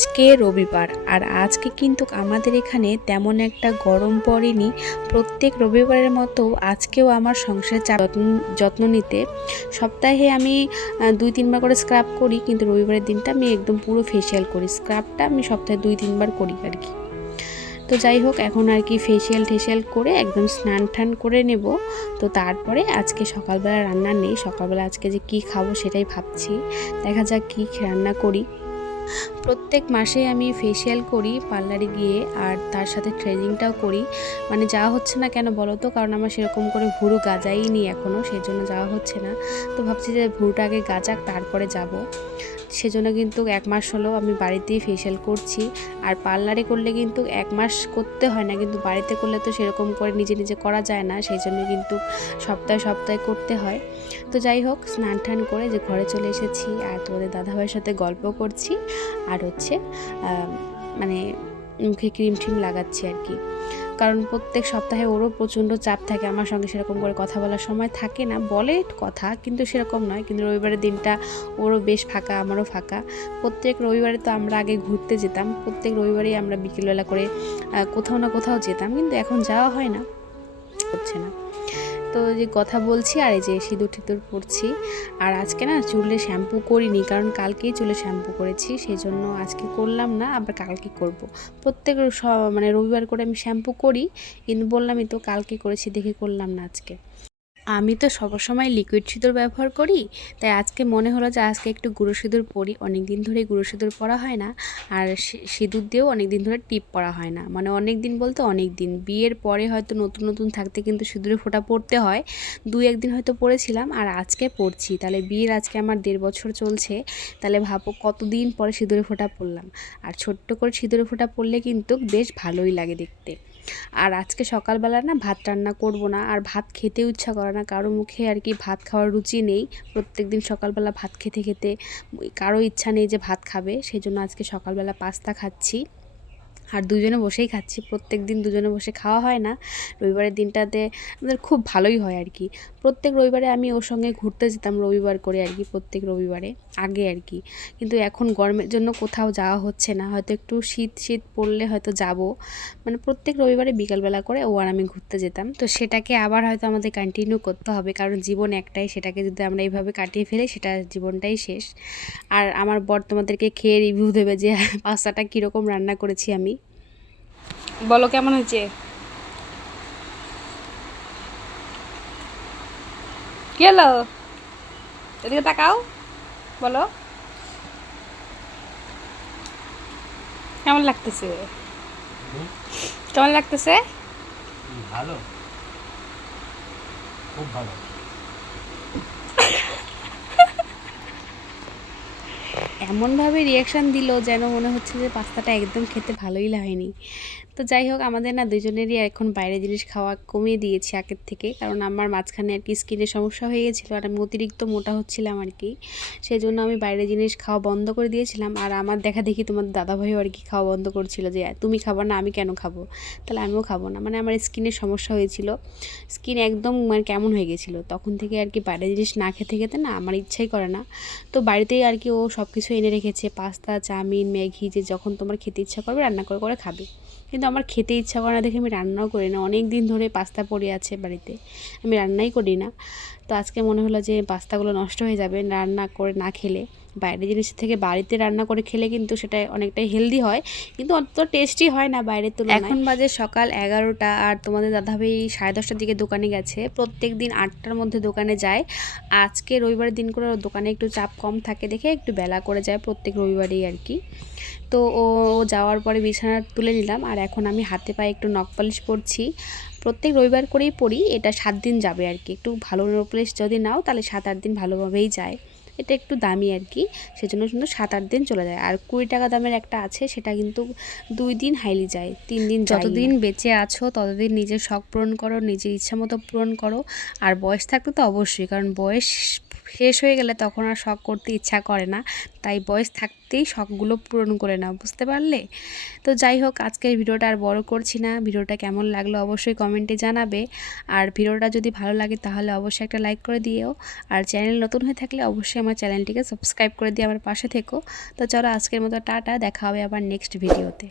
আজকে রবিবার আর আজকে কিন্তু আমাদের এখানে তেমন একটা গরম পড়েনি। প্রত্যেক রবিবারের মতো আজকেও আমার সংসারের যত্ন নিতে সপ্তাহে আমি 2-3 বার করে স্ক্রাব করি, কিন্তু রবিবারের দিনটা আমি একদম পুরো ফেসিয়াল করি। স্ক্রাবটা আমি সপ্তাহে 2-3 বার করি আর কি। তো যাই হোক, এখন আর কি ফেসিয়াল করে একদম স্নান টান করে নেব। তো তারপরে আজকে সকালবেলা রান্না নেই, সকালবেলা আজকে যে কি খাবো সেটাই ভাবছি। দেখা যাক কি রান্না করি। প্রত্যেক মাসে আমি ফেসিয়াল করি পার্লারে গিয়ে, আর তার সাথে ট্রেনিংটাও করি। মানে যাওয়া হচ্ছে না কেন বলো তো, কারণ আমার সেরকম করে ভুরু গাজাইনি এখনও, সেই জন্য যাওয়া হচ্ছে না। তো ভাবছি যে ভুরুটা আগে গাজাক তারপরে যাব। সেজন্য কিন্তু 1 মাস হলো আমি বাড়িতেই ফেসিয়াল করছি। আর পার্লারে করলে কিন্তু 1 মাস করতে হয় না, কিন্তু বাড়িতে করলে তো সেরকম করে নিজে নিজে করা যায় না, সেই জন্য কিন্তু সপ্তাহে সপ্তাহে করতে হয়। তো যাই হোক, স্নান টান করে যে ঘরে চলে এসেছি আর তোমাদের দাদাভাইয়ের সাথে গল্প করছি, আর হচ্ছে মানে মুখে ক্রিম ট্রিম লাগাচ্ছি আর কি। কারণ প্রত্যেক সপ্তাহে ওরও প্রচণ্ড চাপ থাকে, আমার সঙ্গে সেরকম করে কথা বলার সময় থাকে না, বলে কথা কিন্তু সেরকম নয়। কিন্তু রবিবারের দিনটা ওরও বেশ ফাঁকা, আমারও ফাঁকা। প্রত্যেক রবিবারে তো আমরা আগে ঘুরতে যেতাম, প্রত্যেক রবিবারেই আমরা বিকেলবেলা করে কোথাও না কোথাও যেতাম, কিন্তু এখন যাওয়া হয় না, হচ্ছে না। তো যে কথা বলছি আর এই যে সিঁদুর টিঁদুর পরছি। আর আজকে না চুলে শ্যাম্পু করিনি, কারণ কালকেই চুলে শ্যাম্পু করেছি, সেই জন্য আজকে করলাম না, আবার কালকে করব। প্রত্যেক মানে রবিবার করে আমি শ্যাম্পু করি, কিন্তু বললামই তো কালকে করেছি দেখে করলাম না আজকে। আমি তো সবসময় লিকুইড সিঁদুর ব্যবহার করি, তাই আজকে মনে হলো যে আজকে একটু গুঁড়ো সিঁদুর পরি। অনেক দিন ধরে গুঁড়ো সিঁদুর পরা হয় না, আর সিঁদুর দিয়েও অনেক দিন ধরে টিপ পরা হয় না। মানে অনেক দিন বলতে অনেক দিন, বিয়ের পরে হয়তো নতুন নতুন থাকতে কিন্তু সিঁদুরে ফোঁটা পড়তে হয়। 2-1 দিন হয়তো পরেছিলাম, আর আজকে পরছি। তাহলে বিয়ের আজকে আমার 1.5 বছর চলছে, তাহলে ভাবো কতদিন পরে সিঁদুরে ফোঁটা পরলাম। আর ছোট্ট করে সিঁদুরে ফোঁটা পরলে কিন্তু বেশ ভালোই লাগে দেখতে। আর আজকে সকালবেলা না ভাত রান্না করব না, আর ভাত খেতেও ইচ্ছা করে না, কারো মুখে আর কি ভাত খাওয়ার রুচি নেই। প্রত্যেক দিন সকালবেলা ভাত খেতে খেতে কারো ইচ্ছা নেই যে ভাত খাবে, সেই জন্য আজকে সকালবেলা পাস্তা খাচ্ছি। আর দুজনে বসেই খাচ্ছি, প্রত্যেক দিন দুজনে বসে খাওয়া হয় না। রবিবারের দিনটাতে আমাদের খুব ভালোই হয় আর কি। প্রত্যেক রবিবারে আমি ওর সঙ্গে ঘুরতে যেতাম রবিবার করে আর কি, প্রত্যেক রবিবারে আগে আর কি। কিন্তু এখন গরমের জন্য কোথাও যাওয়া হচ্ছে না, হয়তো একটু শীত শীত পড়লে হয়তো যাব। মানে প্রত্যেক রবিবারে বিকালবেলা করে ও আর আমি ঘুরতে যেতাম। তো সেটাকে আবার হয়তো আমাদের কন্টিনিউ করতে হবে, কারণ জীবন একটাই, সেটাকে যদি আমরা এইভাবে কাটিয়ে ফেলি সেটা জীবনটাই শেষ। আর আমার বর তোমাদেরকে খেয়ে রিভিউ দেবে যে পাস্তাটা কীরকম রান্না করেছি আমি। বলো কেমন হয়েছে? কি হলো? এদিকে তাকাও, বলো কেমন লাগতেছে? কেমন লাগতেছে? ভালো, খুব ভালো। এমনভাবে রিয়াকশান দিল যেন মনে হচ্ছে যে পাস্তাটা একদম খেতে ভালোই হয়নি। তো যাই হোক, আমাদের না দুজনেরই এখন বাইরে জিনিস খাওয়া কমিয়ে দিয়েছি আগের থেকে, কারণ আমার মাঝখানে আর কি স্কিনের সমস্যা হয়ে গেছিলো, আর আমি অতিরিক্ত মোটা হচ্ছিলাম আর কি। সেই জন্য আমি বাইরে জিনিস খাওয়া বন্ধ করে দিয়েছিলাম। আর আমার দেখা দেখি তোমার দাদাভাইও আর কি খাওয়া বন্ধ করছিল, যে তুমি খাবার না, আমি কেন খাবো, তাহলে আমিও খাবো না। মানে আমার স্কিনের সমস্যা হয়েছিল, স্কিন একদম মানে কেমন হয়ে গেছিলো, তখন থেকে আর কি বাইরে জিনিস না খেতে খেতে না আমার ইচ্ছাই করে না। তো বাড়িতেই আর কি ও সব কিছু এনে রেখেছে, পাস্তা, চাউমিন, ম্যাগি, যে যখন তোমার খেতে ইচ্ছা করবে রান্না করে করে খাবে। কিন্তু আমার খেতে ইচ্ছা করে না দেখে আমি রান্নাও করি না, অনেক দিন ধরে পাস্তা পড়ে আছে বাড়িতে, আমি রান্নাই করি না। তো আজকে মনে হলো যে পাস্তাগুলো নষ্ট হয়ে যাবে রান্না করে না খেলে, বাইরের জিনিসের থেকে বাড়িতে রান্না করে খেলে কিন্তু সেটা অনেকটাই হেলদি হয়, কিন্তু অত টেস্টি হয় না বাইরের তুলনায়। এখন বাজে সকাল 11টা, আর তোমাদের দাদাভাই 10:30টার দিকে দোকানে গেছে। প্রত্যেক দিন 8টার মধ্যে দোকানে যায়। আজকে রবিবারের দিন করে দোকানে একটু চাপ কম থাকে দেখে একটু বেলা করে যায় প্রত্যেক রবিবারেই আর কি। তো ও যাওয়ার পরে বিছানা তুলে নিলাম, আর এখন আমি হাতে পায়ে একটু নখ পালিশ পরছি। প্রত্যেক রবিবার করেই পরি, এটা 7 দিন যাবে আর কি। একটু ভালো নখ পালিশ যদি নাও তাহলে 7-8 দিন ভালোভাবেই যায়। এটা একটু দামি আর কি, সেজন্য কিন্তু 7-8 দিন চলে যায়। আর 20 টাকা দামের একটা আছে, সেটা কিন্তু 2 দিন হাইলি যায়, 3 দিন। যতদিন বেঁচে আছো ততদিন নিজের শখ পূরণ করো, নিজের ইচ্ছা মতো পূরণ করো। আর বয়স থাকতে তো অবশ্যই, কারণ বয়স শেষ হয়ে গেলে তখন আর শখ করতে ইচ্ছা করে না, তাই বয়স থাকতেই শখগুলো পূরণ করে নাও, বুঝতে পারলে? তো যাই হোক, আজকের ভিডিওটা আর বড় করছি না। ভিডিওটা কেমন লাগলো অবশ্যই কমেন্টে জানাবে। আর ভিডিওটা যদি ভালো লাগে তাহলে অবশ্যই একটা লাইক করে দিও। আর চ্যানেল নতুন হয়ে থাকলে অবশ্যই আমার চ্যানেলটিকে সাবস্ক্রাইব করে দিয়ে আমার পাশে থেকো। তো চলো আজকের মতো টাটা, দেখা হবে আবার নেক্সট ভিডিওতে।